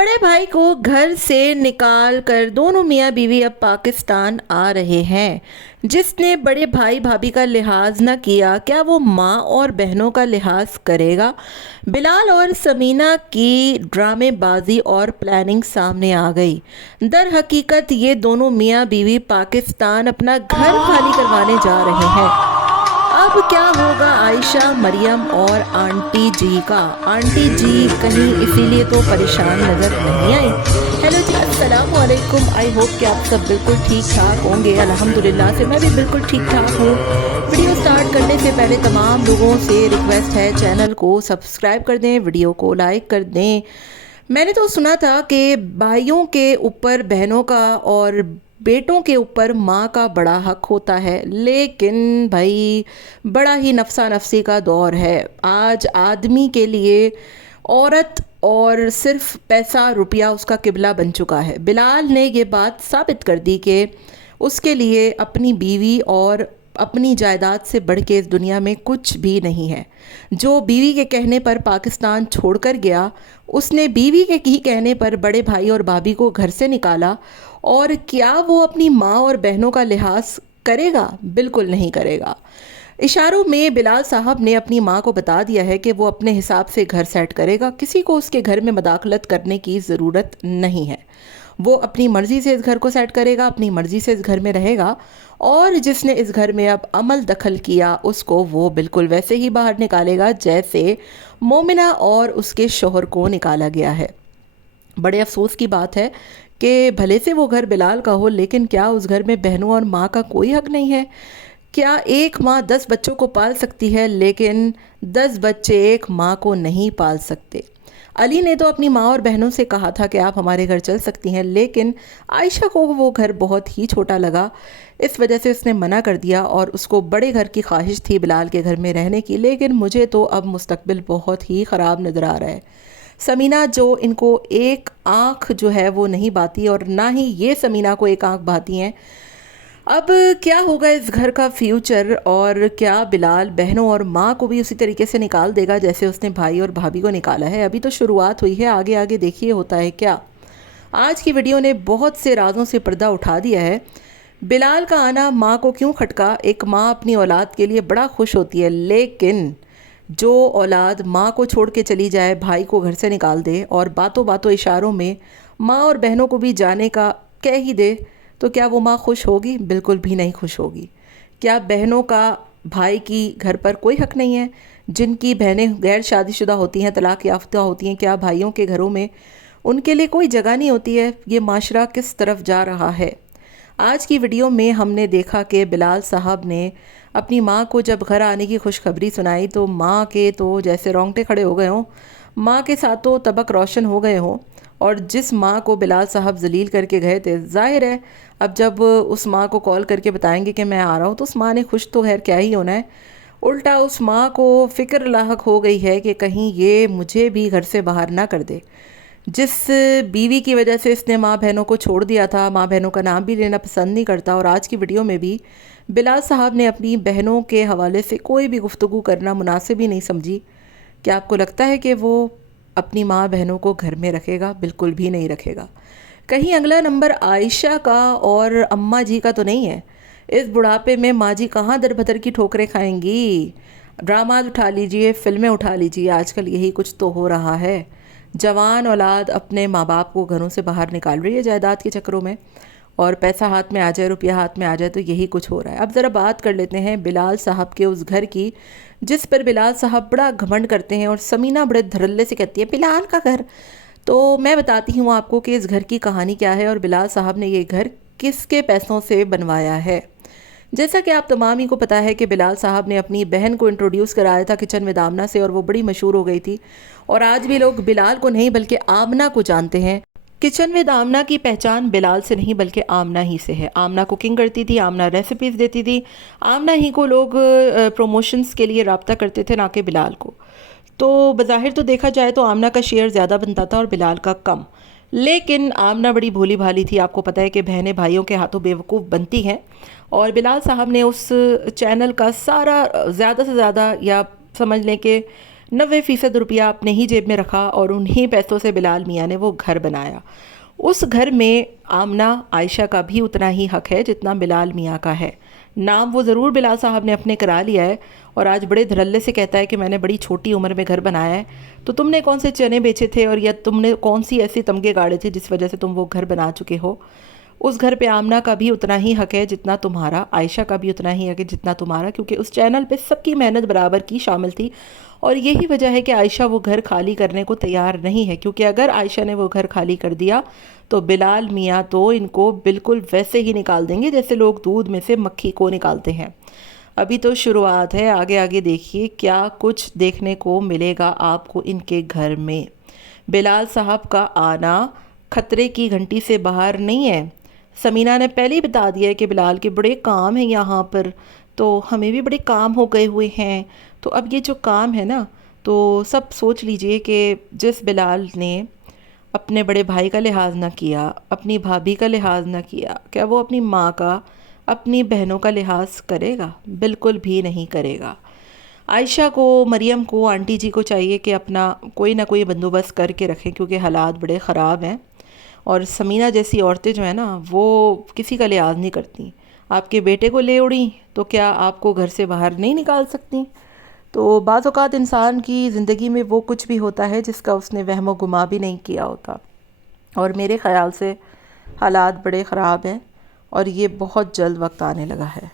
बड़े भाई को घर से निकाल कर दोनों मियाँ बीवी अब पाकिस्तान आ रहे हैं। जिसने बड़े भाई भाभी का लिहाज न किया, क्या वो माँ और बहनों का लिहाज करेगा? बिलाल और समीना की ड्रामेबाजी और प्लानिंग सामने आ गई। दर हकीकत ये दोनों मियाँ बीवी पाकिस्तान अपना घर खाली करवाने जा रहे हैं। अब क्या होगा आयशा, मरियम और आंटी जी का? आंटी जी कहीं इसीलिए तो परेशान नज़र नहीं आई। हेलो जी, अस्सलाम वालेकुम। आई होप कि आप सब बिल्कुल ठीक ठाक होंगे। अल्हम्दुलिल्लाह से मैं भी बिल्कुल ठीक ठाक हूँ। वीडियो स्टार्ट करने से पहले तमाम लोगों से रिक्वेस्ट है, चैनल को सब्सक्राइब कर दें, वीडियो को लाइक कर दें। मैंने तो सुना था कि भाइयों के ऊपर बहनों का और बेटों के ऊपर माँ का बड़ा हक होता है, लेकिन भाई बड़ा ही नफसा नफसी का दौर है। आज आदमी के लिए औरत और सिर्फ पैसा रुपया उसका किबला बन चुका है। बिलाल ने ये बात साबित कर दी कि उसके लिए अपनी बीवी और अपनी जायदाद से बढ़ के इस दुनिया में कुछ भी नहीं है। जो बीवी के कहने पर पाकिस्तान छोड़कर गया, उसने बीवी के ही कहने पर बड़े भाई और भाभी को घर से निकाला। और क्या वो अपनी माँ और बहनों का लिहाज करेगा? बिल्कुल नहीं करेगा। इशारों में बिलाल साहब ने अपनी माँ को बता दिया है कि वो अपने हिसाब से घर सेट करेगा, किसी को उसके घर में मदाखलत करने की ज़रूरत नहीं है। वो अपनी मर्ज़ी से इस घर को सेट करेगा, अपनी मर्ज़ी से इस घर में रहेगा, और जिसने इस घर में अब अमल दखल किया उसको वो बिल्कुल वैसे ही बाहर निकालेगा जैसे मोमिना और उसके शोहर को निकाला गया है। बड़े अफसोस की बात है कि भले से वो घर बिलाल का हो, लेकिन क्या उस घर में बहनों और माँ का कोई हक नहीं है? क्या एक माँ 10 बच्चों को पाल सकती है, लेकिन 10 बच्चे एक माँ को नहीं पाल सकते? अली ने तो अपनी माँ और बहनों से कहा था कि आप हमारे घर चल सकती हैं, लेकिन आयशा को वो घर बहुत ही छोटा लगा। इस वजह से उसने मना कर दिया और उसको बड़े घर की ख्वाहिश थी बिलाल के घर में रहने की। लेकिन मुझे तो अब मुस्तकबिल बहुत ही ख़राब नज़र आ रहा है। समीना जो इनको एक आँख जो है वो नहीं भाती, और ना ही ये समीना को एक आँख भाती हैं। अब क्या होगा इस घर का फ्यूचर, और क्या बिलाल बहनों और माँ को भी उसी तरीके से निकाल देगा जैसे उसने भाई और भाभी को निकाला है? अभी तो शुरुआत हुई है, आगे आगे देखिए होता है क्या। आज की वीडियो ने बहुत से राजों से पर्दा उठा दिया है। बिलाल का आना माँ को क्यों खटका? एक माँ अपनी औलाद के लिए बड़ा खुश होती है, लेकिन जो औलाद माँ को छोड़ के चली जाए, भाई को घर से निकाल दे और बातों बातों इशारों में माँ और बहनों को भी जाने का कह ही दे, तो क्या वो माँ खुश होगी? बिल्कुल भी नहीं खुश होगी। क्या बहनों का भाई की घर पर कोई हक नहीं है? जिनकी बहनें गैर शादीशुदा होती हैं, तलाक याफ्ता होती हैं, क्या भाइयों के घरों में उनके लिए कोई जगह नहीं होती है? ये माशरा किस तरफ जा रहा है? आज की वीडियो में हमने देखा कि बिलाल साहब ने अपनी माँ को जब घर आने की खुशखबरी सुनाई तो माँ के तो जैसे रोंगटे खड़े हो गए हों, माँ के साथ तो तबक रोशन हो गए हों। और जिस माँ को बिलाल साहब जलील करके गए थे, जाहिर है अब जब उस माँ को कॉल करके बताएंगे कि मैं आ रहा हूँ, तो उस माँ ने खुश तो खैर क्या ही होना है, उल्टा उस माँ को फ़िक्र लाहक हो गई है कि कहीं ये मुझे भी घर से बाहर ना कर दे। जिस बीवी की वजह से इसने माँ बहनों को छोड़ दिया था, माँ बहनों का नाम भी लेना पसंद नहीं करता। और आज की वीडियो में भी बिलाल साहब ने अपनी बहनों के हवाले से कोई भी गुफ्तगू करना मुनासिब ही नहीं समझी। क्या आपको लगता है कि वो अपनी माँ बहनों को घर में रखेगा? बिल्कुल भी नहीं रखेगा। कहीं अगला नंबर आयशा का और अम्मा जी का तो नहीं है? इस बुढ़ापे में माँ जी कहाँ दर भदर की ठोकरें खाएंगी? ड्रामा उठा लीजिए, फिल्में उठा लीजिए, आजकल यही कुछ तो हो रहा है। जवान औलाद अपने माँ बाप को घरों से बाहर निकाल रही है जायदाद के चक्करों में, और पैसा हाथ में आ जाए, रुपया हाथ में आ जाए, तो यही कुछ हो रहा है। अब ज़रा बात कर लेते हैं बिलाल साहब के उस घर की जिस पर बिलाल साहब बड़ा घमंड करते हैं और समीना बड़े धड़ल्ले से कहती है बिलाल का घर। तो मैं बताती हूँ आपको कि इस घर की कहानी क्या है और बिलाल साहब ने ये घर किसके पैसों से बनवाया है। जैसा कि आप तमाम ही को पता है कि बिलाल साहब ने अपनी बहन को इंट्रोड्यूस कराया था किचन विद आमना से, और वो बड़ी मशहूर हो गई थी। और आज भी लोग बिलाल को नहीं बल्कि आमना को जानते हैं। किचन विद आमना की पहचान बिलाल से नहीं बल्कि आमना ही से है। आमना कुकिंग करती थी, आमना रेसिपीज़ देती थी, आमना ही को लोग प्रमोशंस के लिए रब्ता करते थे, ना कि बिलाल को। तो बज़ाहिर तो देखा जाए तो आमना का शेयर ज़्यादा बनता था और बिलाल का कम, लेकिन आमना बड़ी भोली भाली थी। आपको पता है कि बहनें भाइयों के हाथों बेवकूफ़ बनती हैं, और बिलाल साहब ने उस चैनल का सारा ज़्यादा से ज़्यादा, या समझ लें कि 90% روپیہ اپنے ہی جیب میں رکھا اور انہی پیسوں سے بلال میاں نے وہ گھر بنایا۔ اس گھر میں آمنہ عائشہ کا بھی اتنا ہی حق ہے جتنا بلال میاں کا ہے۔ نام وہ ضرور بلال صاحب نے اپنے کرا لیا ہے اور آج بڑے دھڑلے سے کہتا ہے کہ میں نے بڑی چھوٹی عمر میں گھر بنایا ہے، تو تم نے کون سے چنے بیچے تھے اور یا تم نے کون سی ایسی تمغے گاڑے تھے جس وجہ سے تم وہ گھر بنا چکے ہو؟ اس گھر پہ آمنہ کا بھی اتنا ہی حق ہے جتنا تمہارا، عائشہ کا بھی اتنا ہی حق ہے جتنا تمہارا، کیونکہ اس چینل پہ سب کی محنت برابر کی شامل تھی اور یہی وجہ ہے کہ عائشہ وہ گھر خالی کرنے کو تیار نہیں ہے، کیونکہ اگر عائشہ نے وہ گھر خالی کر دیا تو بلال میاں تو ان کو بالکل ویسے ہی نکال دیں گے جیسے لوگ دودھ میں سے مکھی کو نکالتے ہیں۔ ابھی تو شروعات ہے، آگے آگے دیکھیے کیا کچھ دیکھنے کو ملے گا آپ کو ان کے گھر میں۔ بلال صاحب کا آنا خطرے کی گھنٹی سے باہر نہیں ہے۔ سمینہ نے پہلے ہی بتا دیا ہے کہ بلال کے بڑے کام ہیں یہاں پر، تو ہمیں بھی بڑے کام ہو گئے ہوئے ہیں، تو اب یہ جو کام ہے نا، تو سب سوچ لیجئے کہ جس بلال نے اپنے بڑے بھائی کا لحاظ نہ کیا، اپنی بھابھی کا لحاظ نہ کیا، کیا وہ اپنی ماں کا، اپنی بہنوں کا لحاظ کرے گا؟ بالکل بھی نہیں کرے گا۔ عائشہ کو، مریم کو، آنٹی جی کو چاہیے کہ اپنا کوئی نہ کوئی بندوبست کر کے رکھیں، کیونکہ حالات بڑے خراب ہیں اور سمینہ جیسی عورتیں جو ہیں نا وہ کسی کا لحاظ نہیں کرتی۔ آپ کے بیٹے کو لے اڑیں تو کیا آپ کو گھر سے باہر نہیں نکال سکتی؟ تو بعض اوقات انسان کی زندگی میں وہ کچھ بھی ہوتا ہے جس کا اس نے وہم و گمان بھی نہیں کیا ہوتا، اور میرے خیال سے حالات بڑے خراب ہیں اور یہ بہت جلد وقت آنے لگا ہے۔